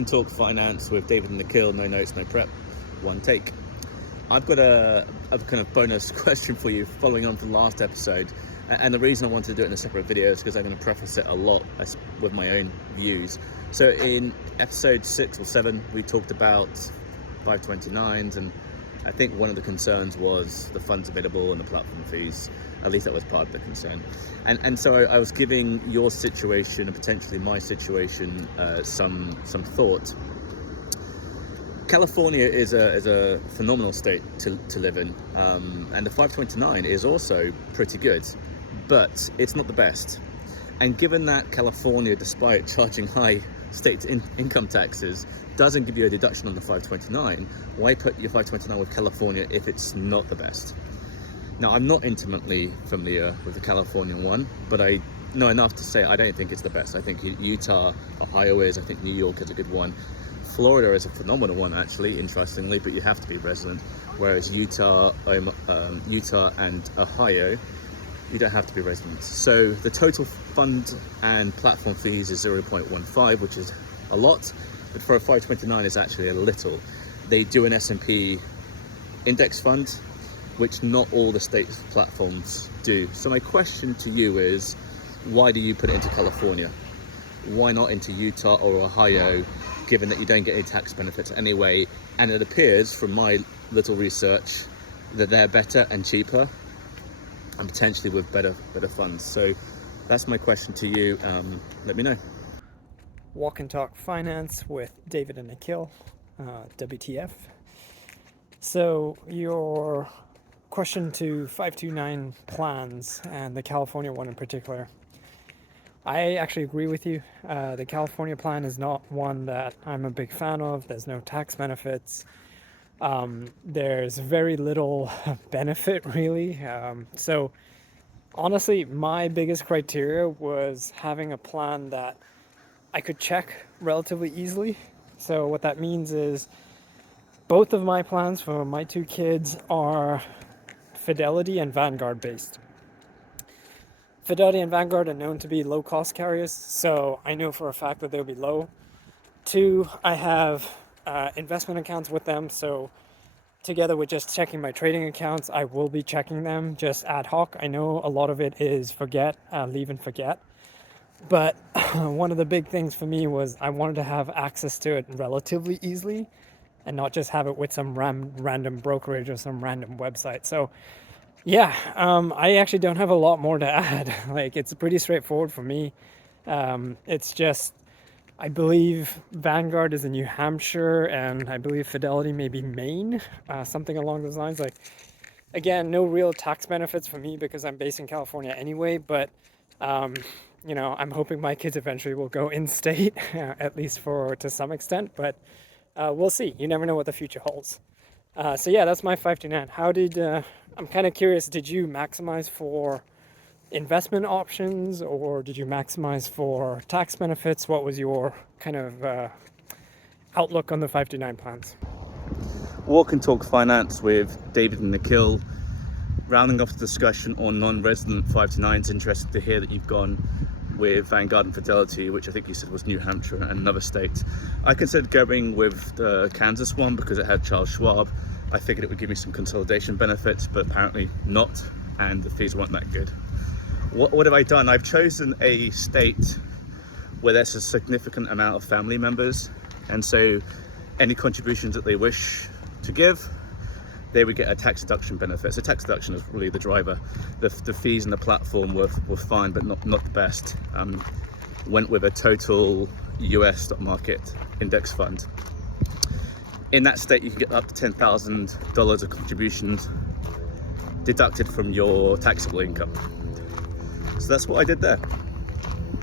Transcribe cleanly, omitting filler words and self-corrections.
Can Talk Finance with David and Nikhil. No notes, no prep, one take. I've got a kind of bonus question for you following on from the last episode. And the reason I wanted to do it in a separate video is because I'm going to preface it a lot with my own views. So in episode 6 or 7, we talked about 529s, and I think one of the concerns was the funds available and the platform fees. At least that was part of the concern. And so I was giving your situation and potentially my situation some thought. California is a phenomenal state to live in, and the 529 is also pretty good, but it's not the best. And given that California, despite charging high state income taxes, doesn't give you a deduction on the 529, why put your 529 with California if it's not the best? Now, I'm not intimately familiar with the California one, but I know enough to say I don't think it's the best. I think Utah, Ohio is, I think New York is a good one. Florida is a phenomenal one, actually, interestingly, but you have to be resident, whereas Utah and Ohio, you don't have to be resident. So the total fund and platform fees is 0.15, which is a lot, but for a 529 is actually a little. They do an S&P index fund, which not all the state platforms do. So my question to you is, why do you put it into California? Why not into Utah or Ohio, given that you don't get any tax benefits anyway? And it appears from my little research that they're better and cheaper, and potentially with better funds. So that's my question to you. Let me know. Walk and Talk Finance with David and Nikhil, WTF. So your question to 529 plans and the California one in particular, I actually agree with you. The California plan is not one that I'm a big fan of. There's no tax benefits. There's very little benefit, really. So honestly, my biggest criteria was having a plan that I could check relatively easily. So what that means is both of my plans for my two kids are Fidelity and Vanguard based. Fidelity and Vanguard are known to be low cost carriers, so I know for a fact that they'll be low. 2, I have investment accounts with them, so together with just checking my trading accounts, I will be checking them just ad hoc. I know a lot of it is leave and forget. But one of the big things for me was I wanted to have access to it relatively easily and not just have it with some random brokerage or some random website. So yeah, I actually don't have a lot more to add. Like, it's pretty straightforward for me. It's just, I believe Vanguard is in New Hampshire, and I believe Fidelity may be Maine, something along those lines. Like, again, no real tax benefits for me because I'm based in California anyway, but you know, I'm hoping my kids eventually will go in-state, at least to some extent, but we'll see. You never know what the future holds. So yeah, that's my 529. I'm kind of curious, did you maximize for investment options or did you maximize for tax benefits? What was your kind of outlook on the 529 plans? Walk and Talk Finance with David and Nikhil. Rounding off the discussion on non-resident 529s, interested to hear that you've gone with Vanguard and Fidelity, which I think you said was New Hampshire and another state. I considered going with the Kansas one because it had Charles Schwab. I figured it would give me some consolidation benefits, but apparently not, and the fees weren't that good. What have I done? I've chosen a state where there's a significant amount of family members, and so any contributions that they wish to give, they would get a tax deduction benefit. So tax deduction is really the driver. The fees and the platform were fine, but not the best. Went with a total US stock market index fund. In that state, you can get up to $10,000 of contributions deducted from your taxable income. So that's what I did there.